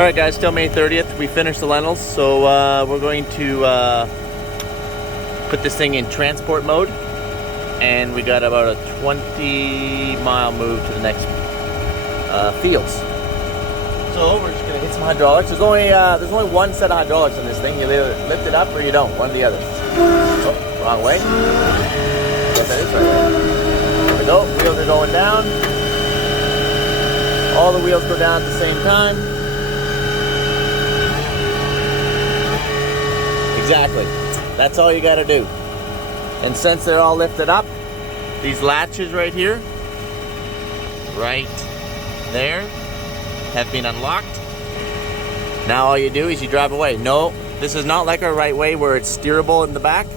Alright guys, still May 30th. We finished the lentils, so we're going to put this thing in transport mode. And we got about a 20-mile move to the next fields. So we're just going to hit some hydraulics. There's only one set of hydraulics on this thing. You either lift it up or you don't, one or the other. Oh, wrong way. Yes, that is right there. There we go, wheels are going down. All the wheels go down at the same time. Exactly. That's all you got to do. And since they're all lifted up, these latches right here, right there, have been unlocked. Now all you do is you drive away. No, this is not like our right way where it's steerable in the back.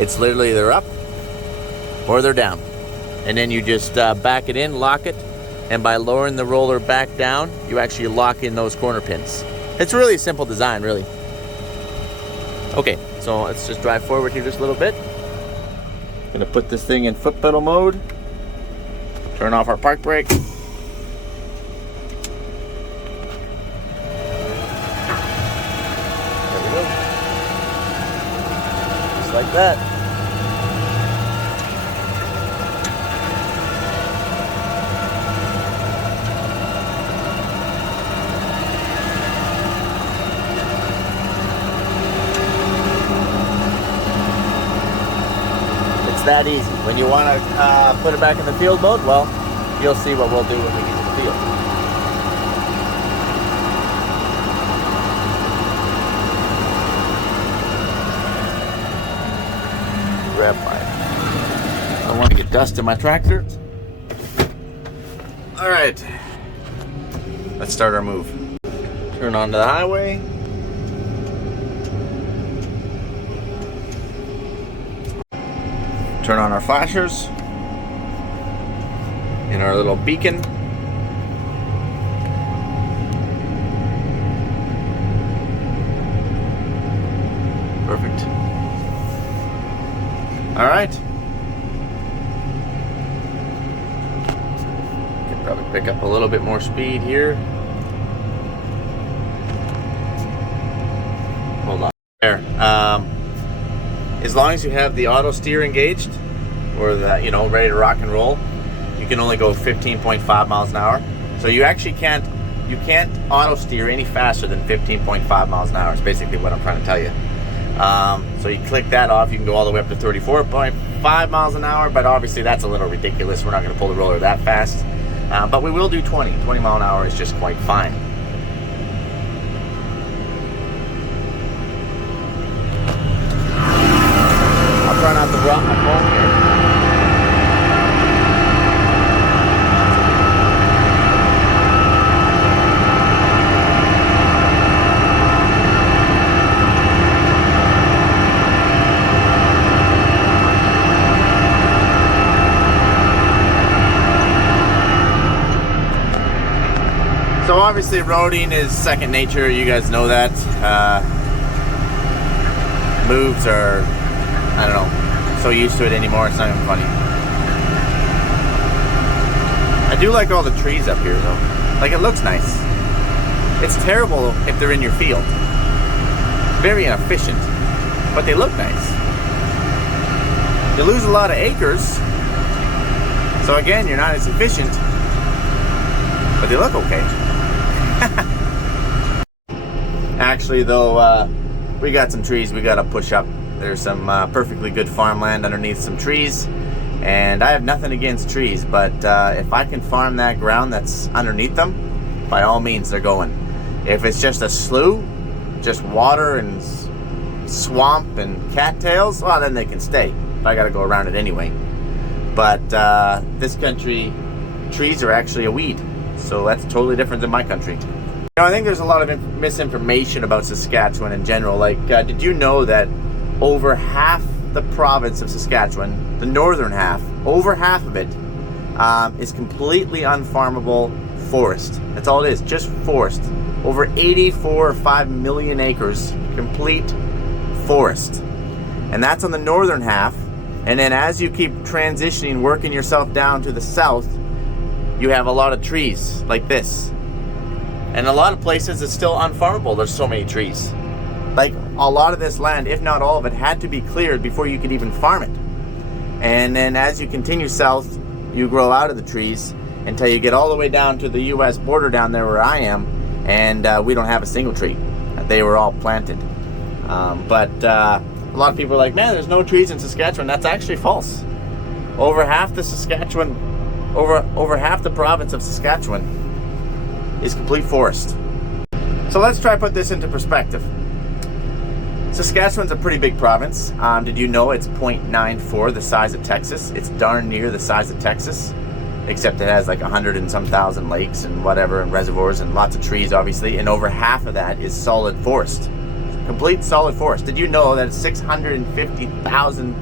It's literally they're up or they're down. And then you just back it in, lock it, and by lowering the roller back down, you actually lock in those corner pins. It's really a simple design, really. Okay, so let's just drive forward here just a little bit. Gonna put this thing in foot pedal mode. Turn off our park brake. There we go. Just like that. That easy. When you want to put it back in the field mode, well, you'll see what we'll do when we get to the field. Grab my... I don't want to get dust in my tractor. All right. Let's start our move. Turn onto the highway. Turn on our flashers and our little beacon. Perfect. All right. Can probably pick up a little bit more speed here. Hold on. There. As long as you have the auto steer engaged, or the, ready to rock and roll, you can only go 15.5 miles an hour. So you actually can't auto steer any faster than 15.5 miles an hour. Is basically what I'm trying to tell you. So you click that off, you can go all the way up to 34.5 miles an hour, but obviously that's a little ridiculous. We're not going to pull the roller that fast, but we will do 20 mile an hour is just quite fine. Try not to drop my phone here. So obviously roading is second nature, you guys know that. Moves are, I don't know, so used to it anymore, it's not even funny. I do like all the trees up here though. Like, it looks nice. It's terrible if they're in your field. Very inefficient, but they look nice. You lose a lot of acres, so again, you're not as efficient, but they look okay. Actually though, we got some trees we gotta push up. There's some perfectly good farmland underneath some trees, and I have nothing against trees, but if I can farm that ground that's underneath them, by all means they're going. If it's just a slough, just water and swamp and cattails, well then they can stay. I gotta go around it anyway. But this country, trees are actually a weed, so that's totally different than my country. I think there's a lot of misinformation about Saskatchewan in general. Like, did you know that over half the province of Saskatchewan, the northern half, over half of it is completely unfarmable forest? That's all it is, just forest. Over 84 or 5 million acres, complete forest. And that's on the northern half. And then as you keep transitioning, working yourself down to the south, you have a lot of trees like this. And a lot of places it's still unfarmable. There's so many trees. Like a lot of this land, if not all of it, had to be cleared before you could even farm it. And then as you continue south, you grow out of the trees until you get all the way down to the US border down there where I am, and we don't have a single tree. They were all planted. But a lot of people are like, man, there's no trees in Saskatchewan. That's actually false. Over half the Saskatchewan, over half the province of Saskatchewan is complete forest. So let's try to put this into perspective. Saskatchewan's a pretty big province. Did you know it's 0.94 the size of Texas? It's darn near the size of Texas, except it has like 100 and some thousand lakes and whatever, and reservoirs and lots of trees, obviously, and over half of that is solid forest. Complete solid forest. Did you know that it's 650,000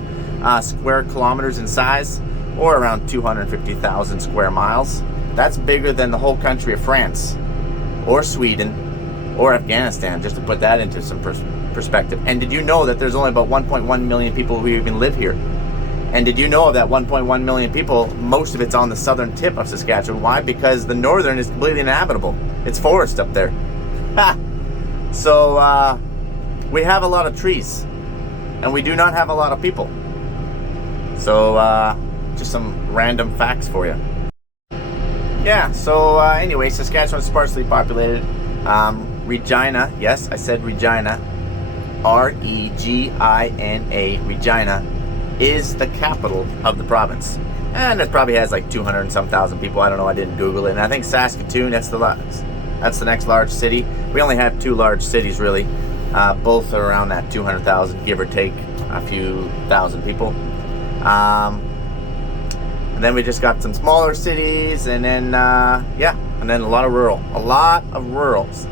square kilometers in size, or around 250,000 square miles? That's bigger than the whole country of France, or Sweden, or Afghanistan, just to put that into some perspective. And did you know that there's only about 1.1 million people who even live here? And did you know of that 1.1 million people, most of it's on the southern tip of Saskatchewan? Why? Because the northern is completely inhabitable. It's forest up there. Ha! So we have a lot of trees, and we do not have a lot of people. So just some random facts for you. Yeah, so anyway, Saskatchewan's sparsely populated. Regina, yes, I said Regina, R-E-G-I-N-A, Regina, is the capital of the province. And it probably has like 200 and some thousand people. I don't know, I didn't Google it. And I think Saskatoon, that's the next large city. We only have two large cities, really. Both are around that 200,000, give or take a few thousand people. And then we just got some smaller cities, and then yeah, and then a lot of rural,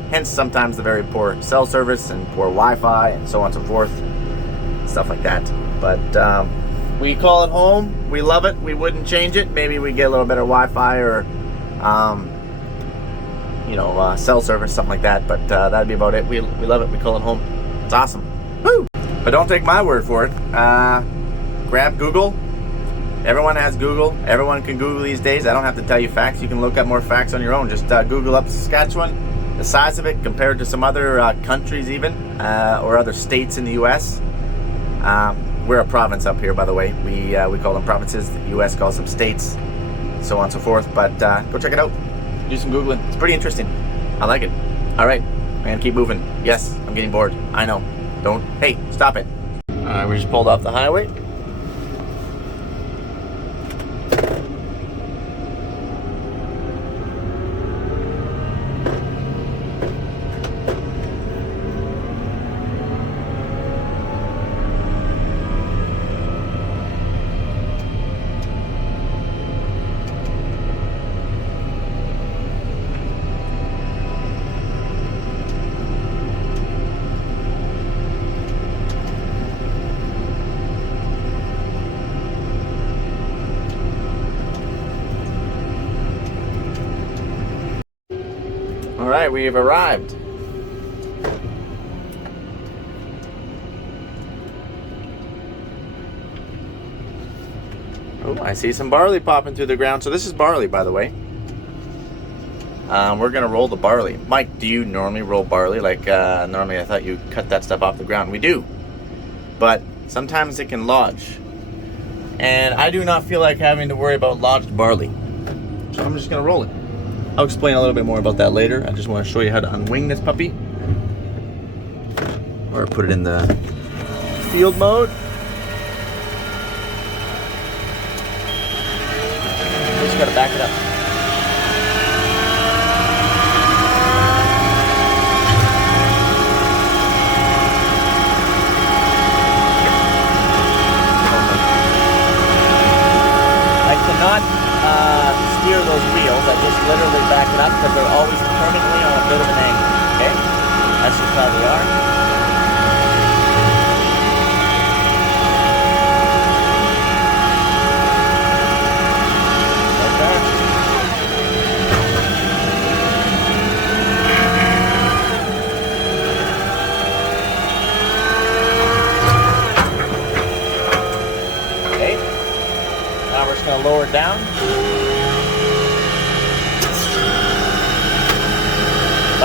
hence sometimes the very poor cell service and poor Wi-Fi and so on and so forth, stuff like that. But we call it home. We love it. We wouldn't change it. Maybe we get a little better Wi-Fi or cell service, something like that, but that'd be about it. We love it. We call it home. It's awesome. Woo! But don't take my word for it. Grab Google. Everyone has Google. Everyone can Google these days. I don't have to tell you facts. You can look up more facts on your own. Just Google up Saskatchewan, the size of it compared to some other countries even, or other states in the US. We're a province up here, by the way. We call them provinces. The US calls them states, so on and so forth. But go check it out. Do some Googling. It's pretty interesting. I like it. All right, I'm gonna keep moving. Yes, I'm getting bored. I know. Don't. Hey, stop it. All right, we just pulled off the highway. All right, we have arrived. Oh, I see some barley popping through the ground. So this is barley, by the way. We're gonna roll the barley. Mike, do you normally roll barley? Like normally I thought you cut that stuff off the ground. We do, but sometimes it can lodge. And I do not feel like having to worry about lodged barley. So I'm just gonna roll it. I'll explain a little bit more about that later. I just want to show you how to unwing this puppy. Or put it in the field mode. Just gotta back it up. I cannot steer those wheels. I just literally back it up because they're always permanently on a bit of an angle. Okay? That's just how they are. Okay. Now we're just going to lower it down.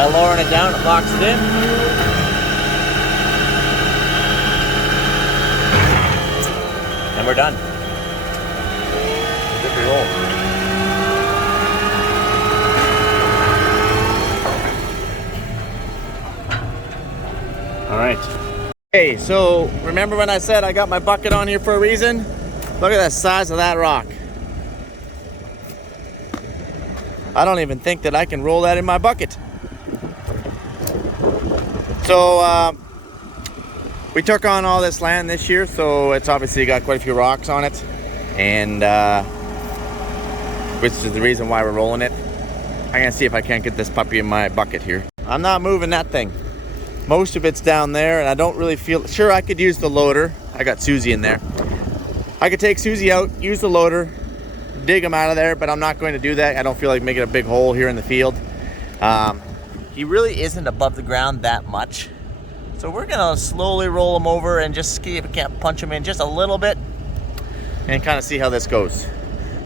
By lowering it down, it locks it in. And we're done. Good to roll. All right. Okay, so remember when I said I got my bucket on here for a reason? Look at the size of that rock. I don't even think that I can roll that in my bucket. So we took on all this land this year, so it's obviously got quite a few rocks on it, and which is the reason why we're rolling it. I'm gonna see if I can't get this puppy in my bucket here. I'm not moving that thing. Most of it's down there, and I don't really feel sure. I could use the loader. I got Susie in there. I could take Susie out, use the loader, dig him out of there, but I'm not going to do that. I don't feel like making a big hole here in the field. He really isn't above the ground that much, so we're gonna slowly roll him over and just see if we can't punch him in just a little bit and kind of see how this goes.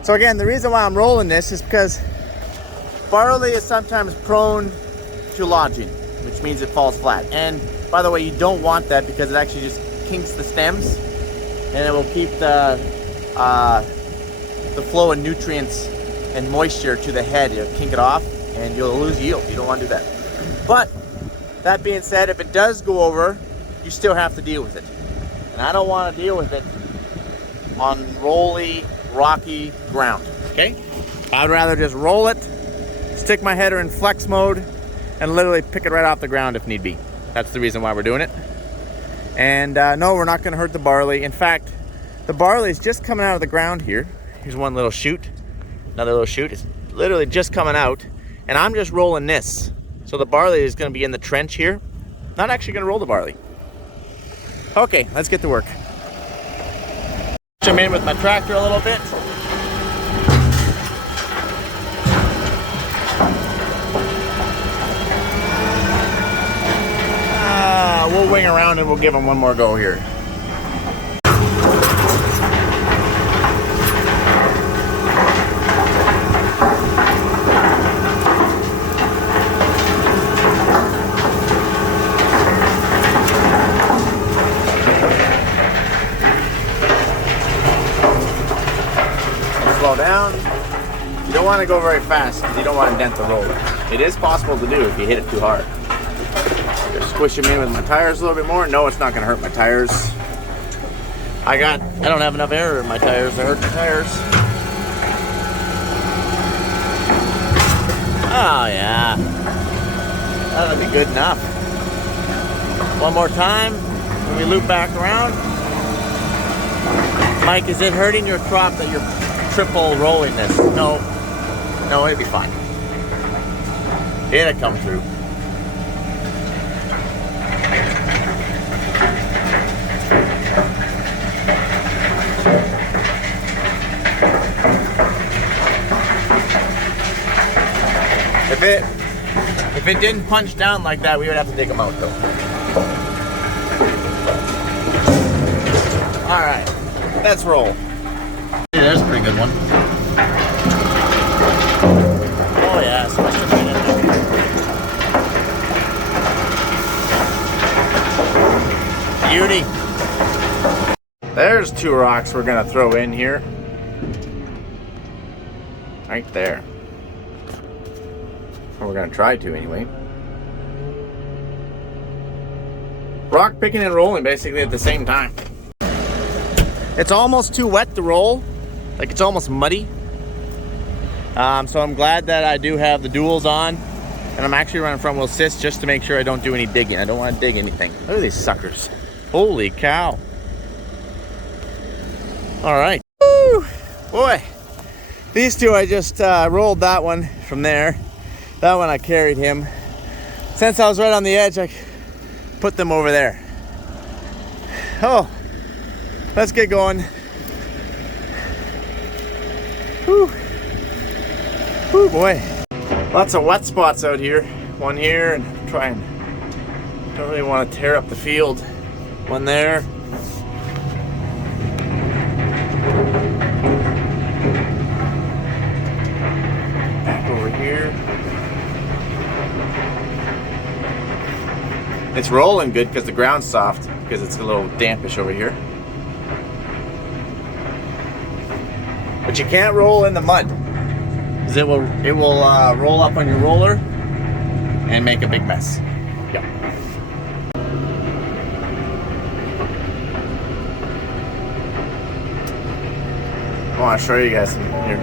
So again, the reason why I'm rolling this is because barley is sometimes prone to lodging, which means it falls flat. And by the way, you don't want that because it actually just kinks the stems, and it will keep the flow of nutrients and moisture to the head. It'll kink it off and you'll lose yield. You don't want to do that. But that being said, if it does go over, you still have to deal with it. And I don't want to deal with it on rolly, rocky ground, okay? I'd rather just roll it, stick my header in flex mode, and literally pick it right off the ground if need be. That's the reason why we're doing it. And no, we're not gonna hurt the barley. In fact, the barley is just coming out of the ground here. Here's one little shoot, another little shoot. It's literally just coming out, and I'm just rolling this. So the barley is gonna be in the trench here. Not actually gonna roll the barley. Okay, let's get to work. Push him in with my tractor a little bit. We'll wing around and we'll give him one more go here. Slow down. You don't want to go very fast because you don't want to dent the roller. It is possible to do if you hit it too hard. Just squish them in with my tires a little bit more. No, it's not going to hurt my tires. I don't have enough air in my tires to hurt my tires. Oh yeah, that'll be good enough. One more time when we loop back around. Mike, is it hurting your crop that you're triple rolling this? No, it'll be fine. It'll come through. If it didn't punch down like that, we would have to dig them out though. All right, let's roll. Hey, there's a pretty good one. Oh yeah, smash it right in there. Beauty. There's two rocks we're gonna throw in here. Right there. Or we're gonna try to anyway. Rock picking and rolling basically at the same time. It's almost too wet to roll. Like it's almost muddy. So I'm glad that I do have the duals on. And I'm actually running front wheel assist just to make sure I don't do any digging. I don't want to dig anything. Look at these suckers. Holy cow. All right. Woo! Boy, these two I just rolled that one from there. That one I carried him. Since I was right on the edge, I put them over there. Oh, let's get going. Whew. Whew, boy. Lots of wet spots out here. One here, and don't really want to tear up the field. One there. Back over here. It's rolling good because the ground's soft, because it's a little dampish over here. But you can't roll in the mud, because it will roll up on your roller and make a big mess. Yep. I want to show you guys some here.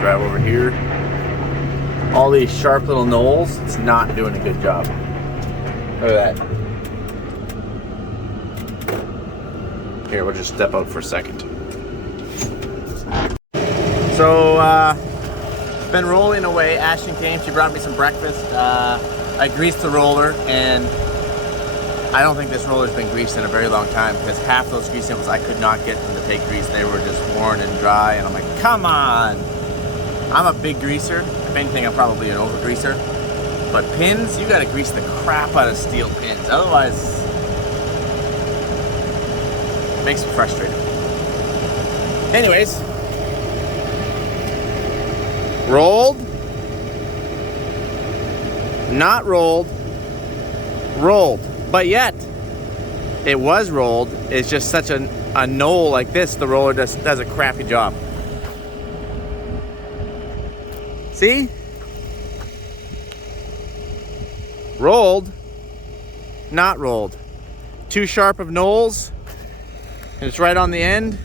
Drive over here. All these sharp little knolls, it's not doing a good job. Look at that. Here, we'll just step out for a second. So, been rolling away. Ashtyn came, she brought me some breakfast. I greased the roller, and I don't think this roller's been greased in a very long time, because half those grease samples I could not get them to take grease. They were just worn and dry, and I'm like, come on! I'm a big greaser. If anything, I'm probably an over greaser. But pins, you gotta grease the crap out of steel pins. Otherwise, it makes me frustrated. Anyways, rolled, not rolled, rolled. But yet, it was rolled. It's just such a knoll like this, the roller does a crappy job. See? Rolled, not rolled. Too sharp of knolls, and it's right on the end,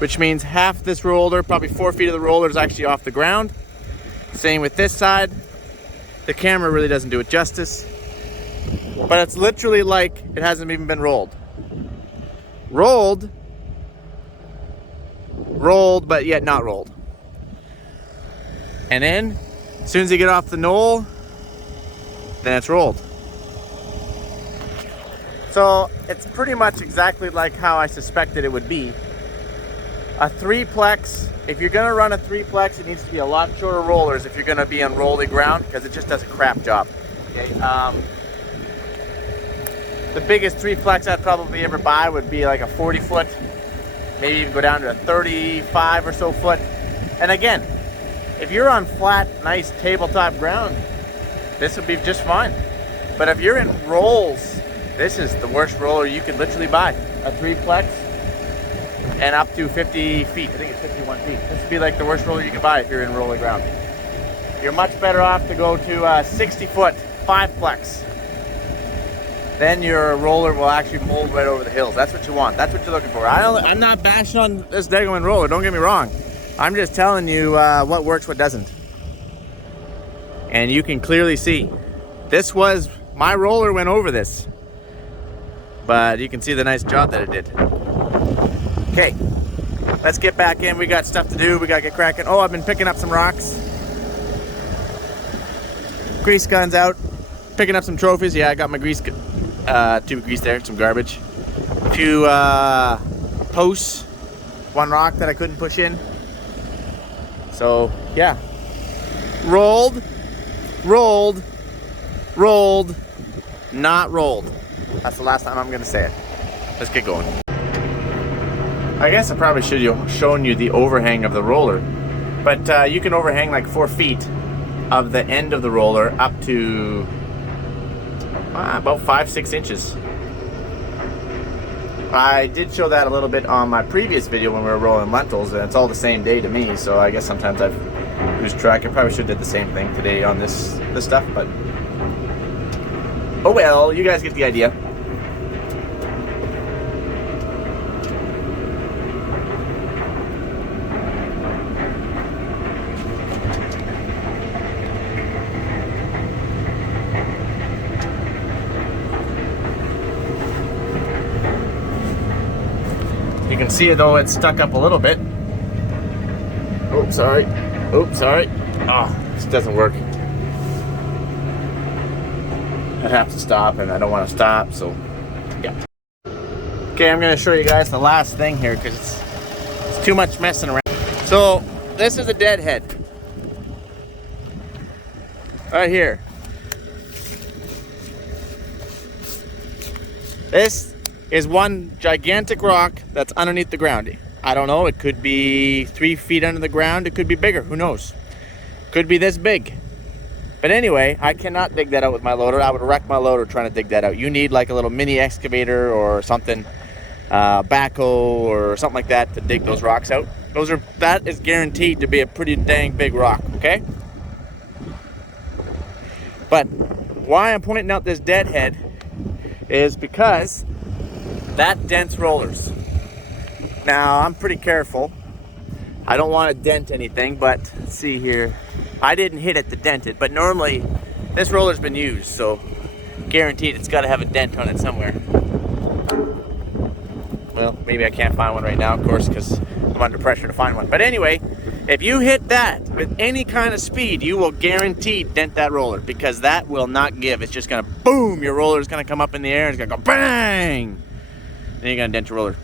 which means half this roller, probably 4 feet of the roller, is actually off the ground. Same with this side. The camera really doesn't do it justice, but it's literally like it hasn't even been rolled. Rolled, but yet not rolled. And then, as soon as you get off the knoll, then it's rolled. So it's pretty much exactly like how I suspected it would be. A 3-plex, if you're gonna run a 3-plex, it needs to be a lot shorter rollers if you're gonna be on rolling ground, because it just does a crap job. Okay? The biggest 3-plex I'd probably ever buy would be like a 40-foot, maybe even go down to a 35 or so foot. And again, if you're on flat, nice tabletop ground, this would be just fine. But if you're in rolls, this is the worst roller you could literally buy. A 3-plex and up to 50 feet. I think it's 51 feet. This would be like the worst roller you could buy if you're in rolling ground. You're much better off to go to a 60-foot 5-plex. Then your roller will actually mold right over the hills. That's what you want. That's what you're looking for. I'm not bashing on this Degelman roller. Don't get me wrong. I'm just telling you what works, what doesn't. And you can clearly see. This was, my roller went over this. But you can see the nice job that it did. Okay, let's get back in. We got stuff to do. We got to get cracking. Oh, I've been picking up some rocks. Grease guns out. Picking up some trophies. Yeah, I got my grease tube of grease there. Some garbage. A few posts. One rock that I couldn't push in. So, yeah. Rolled, not rolled. That's the last time I'm going to say it. Let's get going. I guess I probably should have shown you the overhang of the roller. But you can overhang like 4 feet of the end of the roller up to about 5-6 inches. I did show that a little bit on my previous video when we were rolling lentils, and it's all the same day to me, so I guess sometimes I've lose track. I probably should have did the same thing today on this stuff, but oh well, you guys get the idea. You can see it though, it's stuck up a little bit. Oh, sorry. Oops, sorry. Oh, this doesn't work. I'd have to stop, and I don't want to stop, so yeah. Okay, I'm going to show you guys the last thing here, because it's too much messing around. So, this is a dead head. Right here. This is one gigantic rock that's underneath the ground. I don't know, it could be 3 feet under the ground, it could be bigger, who knows? Could be this big. But anyway, I cannot dig that out with my loader. I would wreck my loader trying to dig that out. You need like a little mini excavator or something, backhoe or something like that to dig those rocks out. That is guaranteed to be a pretty dang big rock, okay? But why I'm pointing out this deadhead is because that dents rollers. Now, I'm pretty careful. I don't want to dent anything, but let's see here. I didn't hit it to dent it, but normally this roller's been used, so guaranteed it's got to have a dent on it somewhere. Well, maybe I can't find one right now, of course, because I'm under pressure to find one. But anyway, if you hit that with any kind of speed, you will guaranteed dent that roller, because that will not give. It's just going to boom, your roller's going to come up in the air, and it's going to go bang! Then you're going to dent your roller.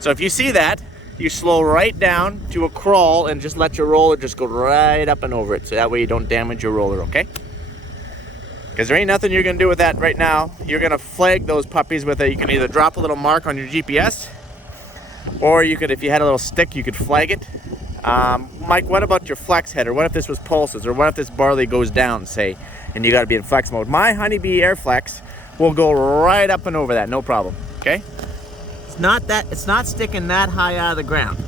So if you see that, you slow right down to a crawl and just let your roller just go right up and over it. So that way you don't damage your roller, okay? Because there ain't nothing you're going to do with that right now. You're going to flag those puppies with it. You can either drop a little mark on your GPS, or you could, if you had a little stick, you could flag it. Mike, what about your flex header? What if this was pulses? Or what if this barley goes down, say, and you got to be in flex mode? My Honeybee Air Flex will go right up and over that, no problem, okay? It's not sticking that high out of the ground,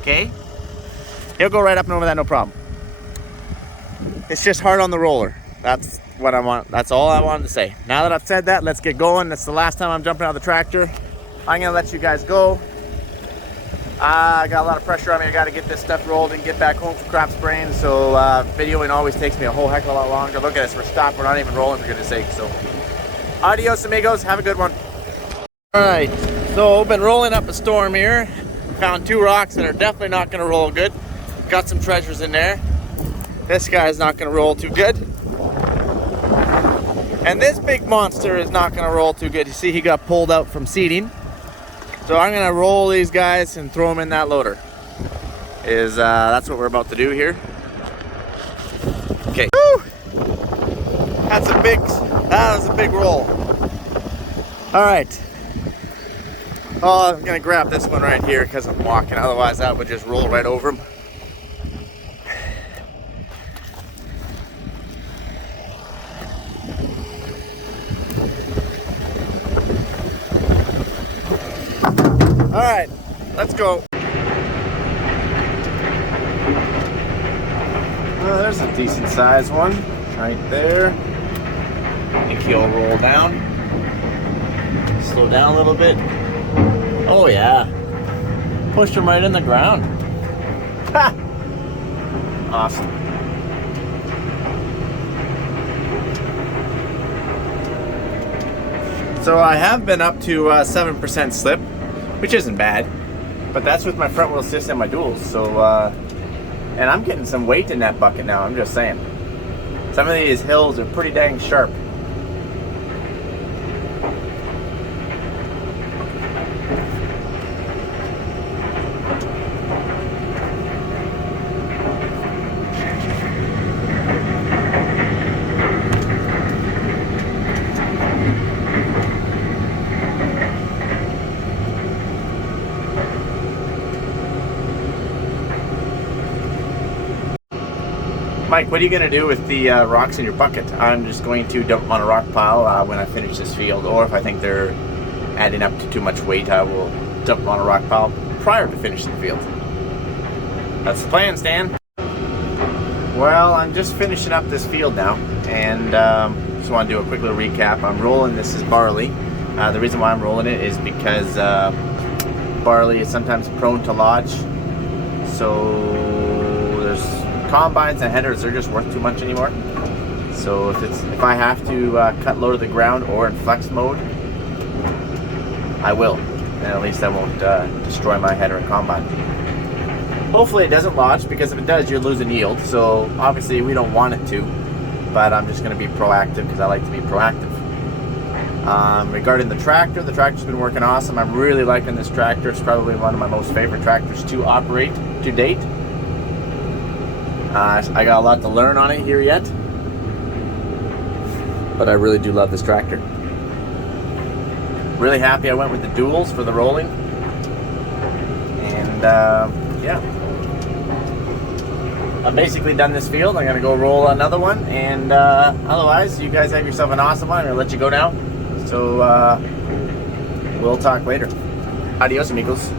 okay? It'll go right up and over that, no problem. It's just hard on the roller. That's what I want. That's all I wanted to say. Now that I've said that, let's get going. That's the last time I'm jumping out of the tractor. I'm gonna let you guys go. I got a lot of pressure on me. I got to get this stuff rolled and get back home for crop spraying. So videoing always takes me a whole heck of a lot longer. Look at us, we're stopped. We're not even rolling, for goodness sake. So adios, amigos. Have a good one. All right. So, been rolling up a storm here. Found 2 rocks that are definitely not going to roll good. Got some treasures in there. This guy's not going to roll too good. And this big monster is not going to roll too good. You see, he got pulled out from seeding. So I'm going to roll these guys and throw them in that loader. That's what we're about to do here. Okay. Woo! That was a big roll. All right. Oh, I'm gonna grab this one right here because I'm walking, otherwise that would just roll right over him. All right, let's go. There's a decent sized one right there. I think he'll roll down. Slow down a little bit. Oh yeah, pushed him right in the ground. Ha! Awesome. So I have been up to 7% slip, which isn't bad, but that's with my front wheel assist and my duals. So, and I'm getting some weight in that bucket now, I'm just saying. Some of these hills are pretty dang sharp. Mike, what are you going to do with the rocks in your bucket? I'm just going to dump them on a rock pile when I finish this field, or if I think they're adding up to too much weight, I will dump them on a rock pile prior to finishing the field. That's the plan, Stan. Well, I'm just finishing up this field now, and just want to do a quick little recap. I'm rolling, this is barley. The reason why I'm rolling it is because barley is sometimes prone to lodge, so there's combines and headers, they're just worth too much anymore. So if I have to cut low to the ground or in flex mode, I will, and at least I won't destroy my header and combine. Hopefully it doesn't lodge, because if it does, you're losing yield. So obviously we don't want it to, but I'm just going to be proactive because I like to be proactive. Regarding the tractor's been working awesome. I'm really liking this tractor. It's probably one of my most favorite tractors to operate to date. I got a lot to learn on it here yet, but I really do love this tractor. Really happy I went with the duals for the rolling, and yeah. I'm basically done this field. I'm gonna go roll another one, and otherwise, you guys have yourself an awesome one. I'm gonna let you go now. So we'll talk later. Adios, amigos.